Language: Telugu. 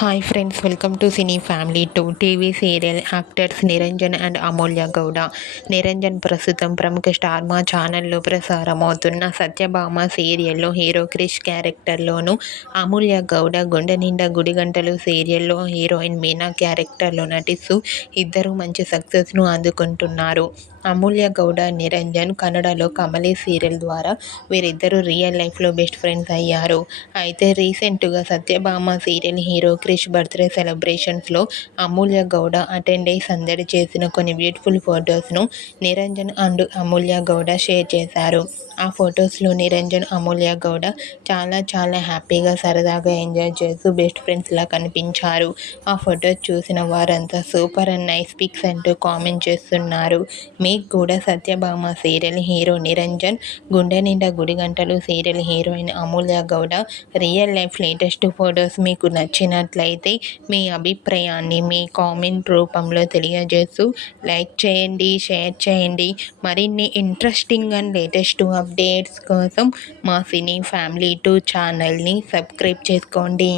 Hi friends, welcome to cine family two. TV serial actors Niranjan and Amulya Gowda. Niranjan ప్రస్తుతం ప్రముఖ స్టార్ మా ఛానల్లో ప్రసారమవుతున్న సత్యభామ సీరియల్లో హీరో క్రిష్ క్యారెక్టర్లోను, అమూల్య గౌడ గుండె నిండా గుడిగంటలు సీరియల్లో హీరోయిన్ మీనా క్యారెక్టర్లో నటిస్తూ ఇద్దరూ మంచి సక్సెస్ను అందుకుంటున్నారు. అమూల్య గౌడ, నిరంజన్ కన్నడలో కమలి సీరియల్ ద్వారా వీరిద్దరూ రియల్ లైఫ్లో బెస్ట్ ఫ్రెండ్స్ అయ్యారు. అయితే రీసెంట్గా Satyabhama serial hero Krish birthday సెలబ్రేషన్స్లో అమూల్య గౌడ అటెండ్ అయి సందడి చేసిన కొన్ని బ్యూటిఫుల్ ఫొటోస్ను నిరంజన్ అండ్ అమూల్య గౌడ షేర్ చేశారు. ఆ ఫొటోస్లో నిరంజన్, అమూల్య గౌడ చాలా హ్యాపీగా సరదాగా ఎంజాయ్ చేస్తూ బెస్ట్ ఫ్రెండ్స్లా కనిపించారు. ఆ ఫొటోస్ చూసిన వారంతా సూపర్ అండ్ నైస్ పిక్స్ అంటూ కామెంట్ చేస్తున్నారు. మీకు కూడా Satyabhama serial hero Niranjan, Gunde Ninda Gudigantalu serial heroine Amulya Gowda real life latest photos మీకు నచ్చినట్లయితే మీ అభిప్రాయాన్ని మీ కామెంట్ రూపంలో తెలియజేస్తూ లైక్ చేయండి, షేర్ చేయండి. మరిన్ని ఇంట్రెస్టింగ్ అండ్ లేటెస్ట్ అప్డేట్స్ కోసం మా సినీ ఫ్యామిలీ 2 ఛానల్ని సబ్స్క్రైబ్ చేసుకోండి.